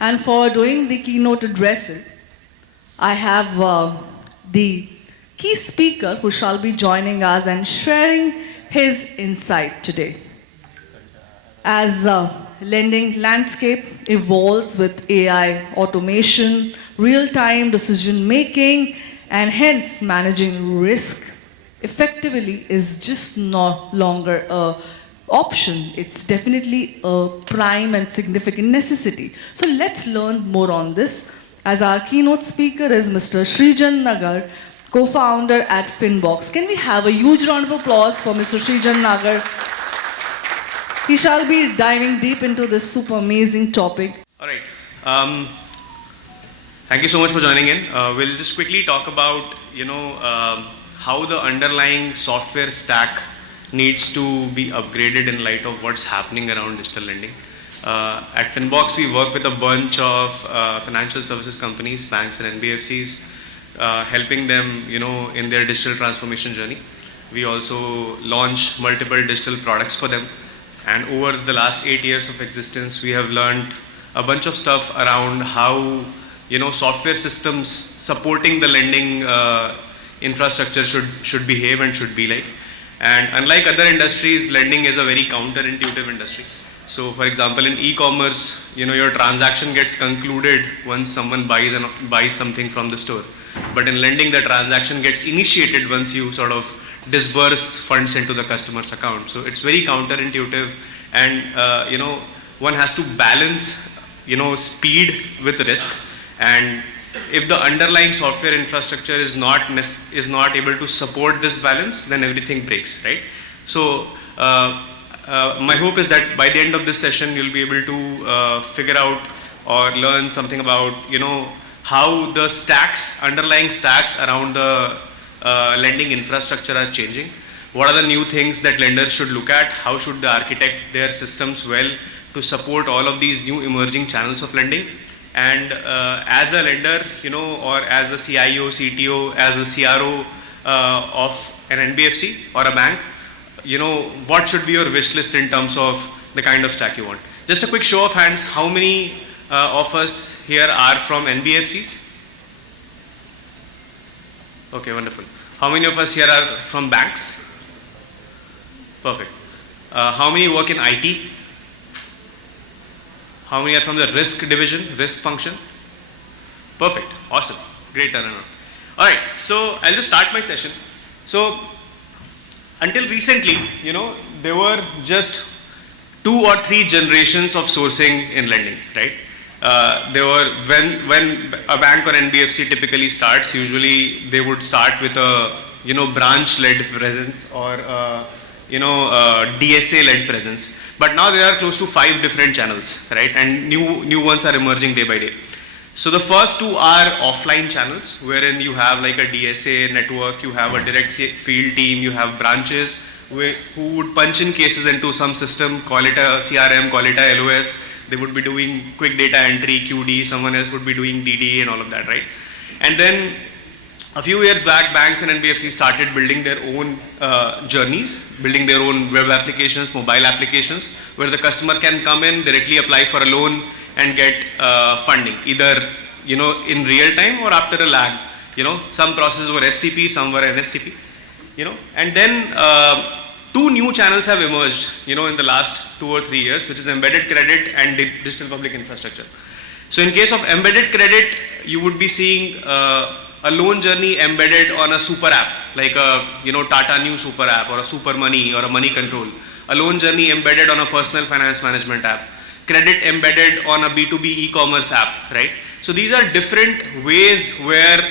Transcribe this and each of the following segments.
And for doing the keynote address, I have the key speaker who shall be joining us and sharing his insight today. As lending landscape evolves with AI, automation, real-time decision making, and hence managing risk effectively is just no longer a option. It's definitely a prime and significant necessity. So let's learn more on this. As our keynote speaker is Mr. Srijan Nagar, co-founder at Finbox. Can we have a huge round of applause for Mr. Srijan Nagar? He shall be diving deep into this super amazing topic. All right. Thank you so much for joining in. We'll just quickly talk about, how the underlying software stack needs to be upgraded in light of what's happening around digital lending. At Finbox, we work with a bunch of financial services companies, banks and NBFCs, helping them, in their digital transformation journey. We also launch multiple digital products for them. And over the last 8 years of existence, we have learned a bunch of stuff around how, software systems supporting the lending infrastructure should behave and should be like. And unlike other industries, lending is a very counterintuitive industry. So for example, in e-commerce, your transaction gets concluded once someone buys something from the store. But in lending, the transaction gets initiated once you sort of disburse funds into the customer's account. So it's very counterintuitive, and one has to balance speed with risk. And if the underlying software infrastructure is not able to support this balance, then everything breaks, right? So my hope is that by the end of this session, you'll be able to figure out or learn something about how the underlying stacks around the lending infrastructure are changing. What are the new things that lenders should look at? How should they architect their systems well to support all of these new emerging channels of lending? And as a lender, or as a CIO, CTO, as a CRO of an NBFC or a bank, what should be your wish list in terms of the kind of stack you want? Just a quick show of hands, how many of us here are from NBFCs? Okay, wonderful. How many of us here are from banks? Perfect. How many work in IT? How many are from the risk division, risk function? Perfect. Awesome. Great turnaround. All right. So I'll just start my session. So until recently, there were just 2 or 3 generations of sourcing in lending, right? There were when a bank or NBFC typically starts, usually they would start with a branch-led presence or DSA-led presence. But now there are close to 5 different channels, right? And new ones are emerging day by day. So the first 2 are offline channels, wherein you have like a DSA network, you have a direct field team, you have branches who would punch in cases into some system, call it a CRM, call it a LOS. They would be doing quick data entry, QD, someone else would be doing DD and all of that, right? And then a few years back, banks and NBFCs started building their own journeys, building their own web applications, mobile applications, where the customer can come in, directly apply for a loan and get funding, either in real time or after a lag. Some processes were STP, some were NSTP. And then 2 new channels have emerged, in the last 2 or 3 years, which is embedded credit and digital public infrastructure. So in case of embedded credit, you would be seeing a loan journey embedded on a super app, like a Tata New super app or a Super Money or a Money Control. A loan journey embedded on a personal finance management app. Credit embedded on a B2B e-commerce app, right? So these are different ways where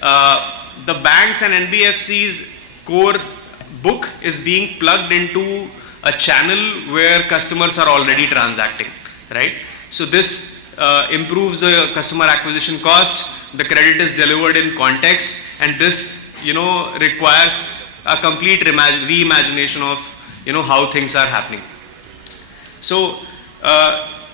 the banks and NBFC's core book is being plugged into a channel where customers are already transacting, right? So this improves the customer acquisition cost. The credit is delivered in context, and this requires a complete reimagination of how things are happening. So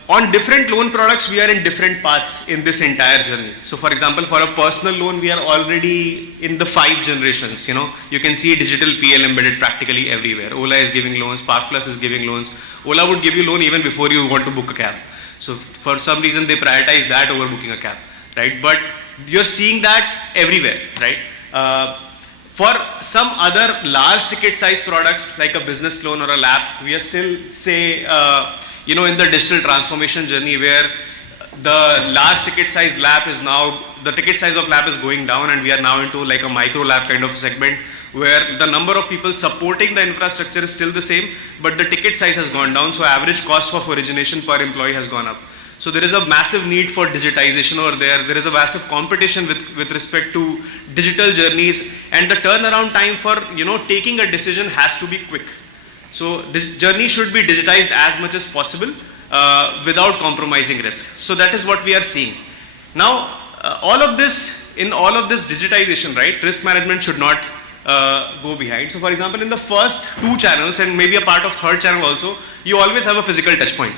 on different loan products, we are in different paths in this entire journey. So for example, for a personal loan, we are already in the 5 generations. You can see digital PL embedded practically everywhere. Ola is giving loans, Park Plus is giving loans. Ola would give you loan even before you want to book a cab. So for some reason they prioritize that over booking a cab, right? But you're seeing that everywhere, right? For some other large ticket size products like a business loan or a LAP, we are still say, in the digital transformation journey where the large ticket size LAP is now, the ticket size of LAP is going down, and we are now into like a micro LAP kind of a segment where the number of people supporting the infrastructure is still the same, but the ticket size has gone down, so average cost of origination per employee has gone up. So there is a massive need for digitization over there. There is a massive competition with respect to digital journeys, and the turnaround time for taking a decision has to be quick. So this journey should be digitized as much as possible without compromising risk. So that is what we are seeing. Now, all of this digitization, right, risk management should not go behind. So for example, in the first two channels and maybe a part of third channel also, you always have a physical touch point,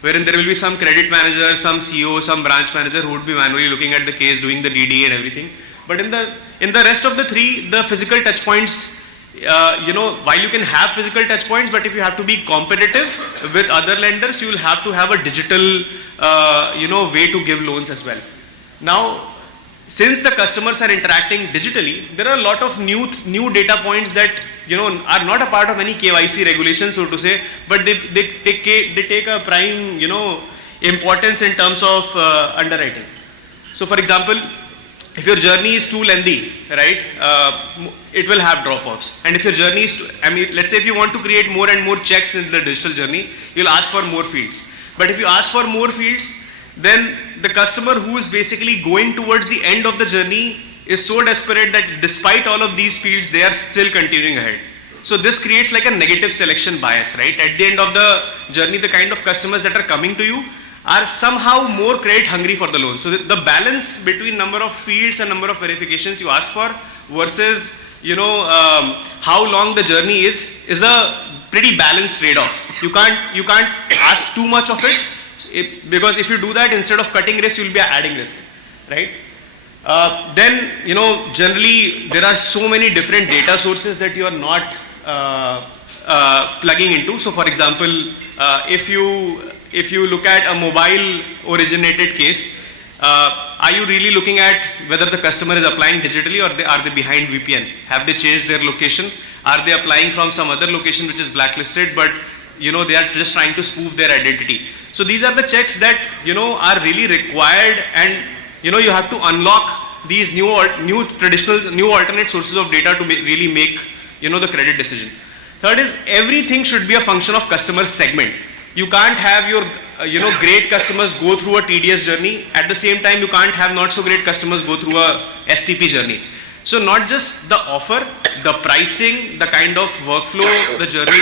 wherein there will be some credit manager, some CEO, some branch manager who would be manually looking at the case, doing the DD and everything. But in the rest of the three, the physical touch points, while you can have physical touch points, but if you have to be competitive with other lenders, you will have to have a digital, way to give loans as well. Now, since the customers are interacting digitally, there are a lot of new data points that are not a part of any KYC regulations, so to say, but they take a prime importance in terms of underwriting. So, for example, if your journey is too lengthy, right, it will have drop-offs. And if your journey is let's say if you want to create more and more checks in the digital journey, you'll ask for more fields. But if you ask for more fields, then the customer who is basically going towards the end of the journey is so desperate that despite all of these fields, they are still continuing ahead. So this creates like a negative selection bias, right? At the end of the journey, the kind of customers that are coming to you are somehow more credit hungry for the loan. So the balance between number of fields and number of verifications you ask for versus how long the journey is a pretty balanced trade-off. You can't ask too much of it, because if you do that, instead of cutting risk, you'll be adding risk, right? Then generally there are so many different data sources that you are not plugging into. So for example, if you look at a mobile originated case, are you really looking at whether the customer is applying digitally or are they behind VPN? Have they changed their location? Are they applying from some other location which is blacklisted, but they are just trying to spoof their identity? So these are the checks that are really required, and you have to unlock these new alternate sources of data to really make the credit decision. Third is, everything should be a function of customer segment. You can't have your great customers go through a tedious journey. At the same time, you can't have not so great customers go through a STP journey. So not just the offer, the pricing, the kind of workflow the journey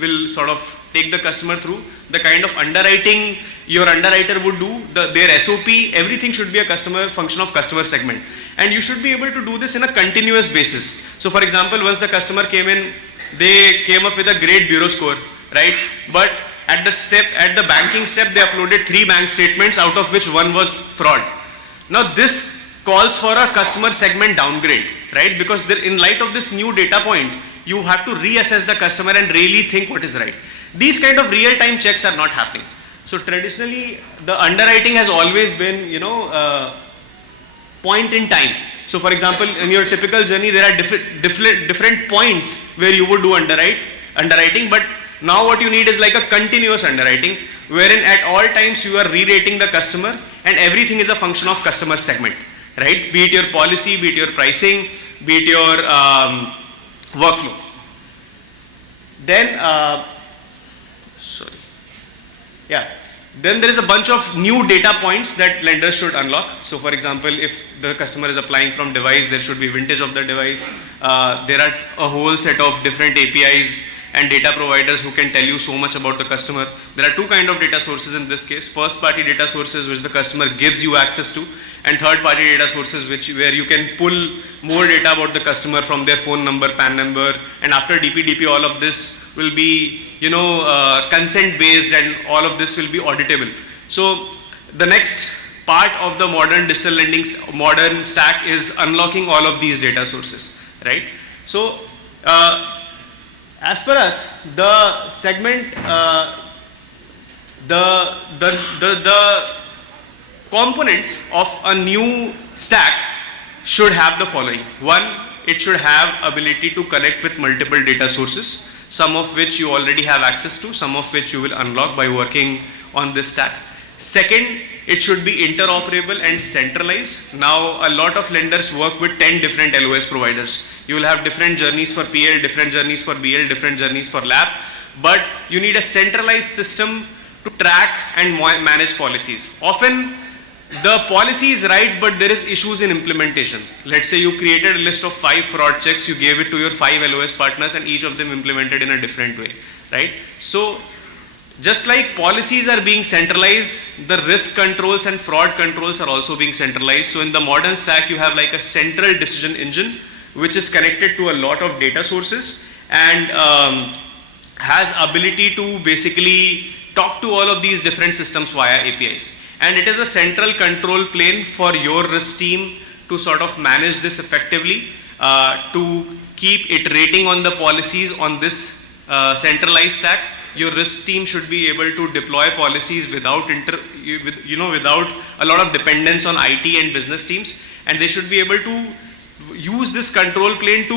will sort of take the customer through, the kind of underwriting your underwriter would do, their SOP, everything should be a function of customer segment. And you should be able to do this in a continuous basis. So for example, once the customer came in, they came up with a great bureau score, right? But at the banking step, they uploaded 3 bank statements, out of which 1 was fraud. Now this calls for a customer segment downgrade, right? Because in light of this new data point, you have to reassess the customer and really think what is right. These kind of real-time checks are not happening. So traditionally, the underwriting has always been, point in time. So for example, in your typical journey, there are different points where you would do underwriting, but now what you need is like a continuous underwriting, wherein at all times you are re-rating the customer, and everything is a function of customer segment, right? Be it your policy, be it your pricing, be it your workflow. Then, then there is a bunch of new data points that lenders should unlock. So for example, if the customer is applying from device, there should be vintage of the device. There are a whole set of different APIs and data providers who can tell you so much about the customer. There are 2 kinds of data sources in this case: first party data sources, which the customer gives you access to, and third party data sources where you can pull more data about the customer from their phone number, PAN number, and after DPDP, all of this will be consent based, and all of this will be auditable. So the next part of the modern digital lending modern stack is unlocking all of these data sources, right? So as per us, the segment the components of a new stack should have the following. One, it should have ability to connect with multiple data sources, some of which you already have access to, some of which you will unlock by working on this stack. Second, it should be interoperable and centralized. Now, a lot of lenders work with 10 different LOS providers. You will have different journeys for PL, different journeys for BL, different journeys for LAP, but you need a centralized system to track and manage policies. Often, the policy is right, but there is issues in implementation. Let's say you created a list of 5 fraud checks, you gave it to your 5 LOS partners, and each of them implemented in a different way, right? So, just like policies are being centralized, the risk controls and fraud controls are also being centralized. So in the modern stack, you have like a central decision engine, which is connected to a lot of data sources and has ability to basically talk to all of these different systems via APIs. And it is a central control plane for your risk team to sort of manage this effectively, to keep iterating on the policies on this centralized stack. Your risk team should be able to deploy policies without without a lot of dependence on IT and business teams, and they should be able to use this control plane to,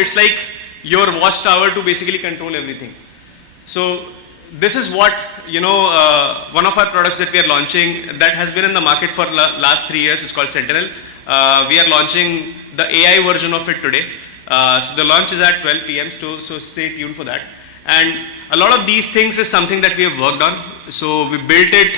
it's like your watchtower to basically control everything. So this is what, one of our products that we are launching that has been in the market for last 3 years, it's called Sentinel. We are launching the AI version of it today. So the launch is at 12 p.m. So stay tuned for that. And a lot of these things is something that we have worked on. So we built it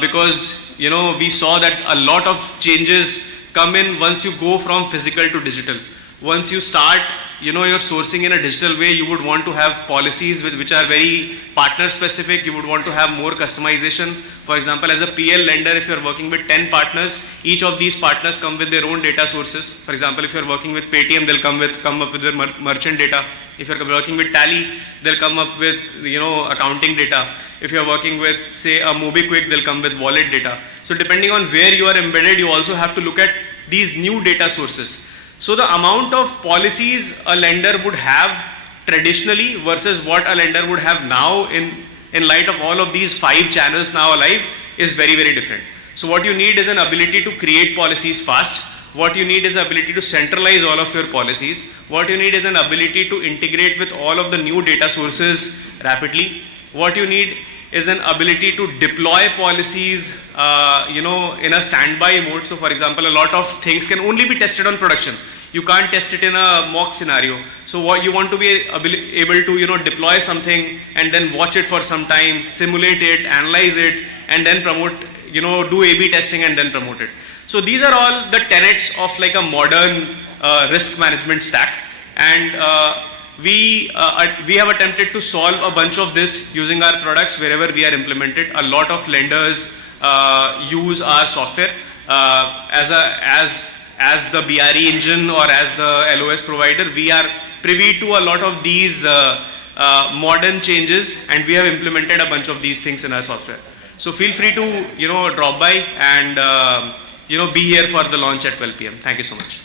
because, we saw that a lot of changes come in once you go from physical to digital. Once you start, your sourcing in a digital way, you would want to have policies which are very partner specific. You would want to have more customization. For example, as a PL lender, if you're working with 10 partners, each of these partners come with their own data sources. For example, if you're working with Paytm, they'll come up with their merchant data. If you're working with Tally, they'll come up with, accounting data. If you're working with, say, a MobiKwik, they'll come with wallet data. So depending on where you are embedded, you also have to look at these new data sources. So the amount of policies a lender would have traditionally versus what a lender would have now in light of all of these 5 channels now alive is very, very different. So what you need is an ability to create policies fast. What you need is the ability to centralize all of your policies. What you need is an ability to integrate with all of the new data sources rapidly. What you need is an ability to deploy policies, in a standby mode. So for example, a lot of things can only be tested on production. You can't test it in a mock scenario. So what you want to be able to, deploy something and then watch it for some time, simulate it, analyze it, and then promote, do A/B testing and then promote it. So these are all the tenets of like a modern risk management stack, and we have attempted to solve a bunch of this using our products wherever we are implemented. A lot of lenders use our software as the BRE engine or as the LOS provider. We are privy to a lot of these modern changes, and we have implemented a bunch of these things in our software. So feel free to drop by and be here for the launch at 12 p.m. Thank you so much.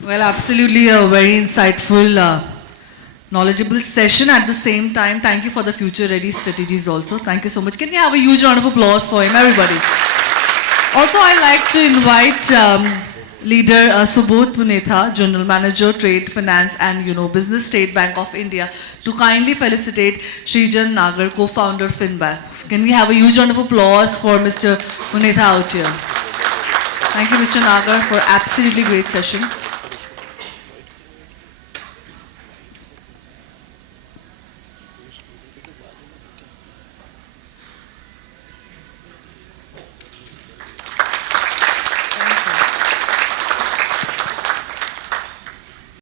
Well, absolutely a very insightful, knowledgeable session at the same time. Thank you for the future ready strategies also. Thank you so much. Can we have a huge round of applause for him, everybody? Also, I'd like to invite leader Subodh Punetha, General Manager, Trade, Finance and Business, State Bank of India, to kindly felicitate Srijan Nagar, co-founder Finback. Can we have a huge round of applause for Mr. Punetha out here? Thank you, Mr. Nagar, for absolutely great session.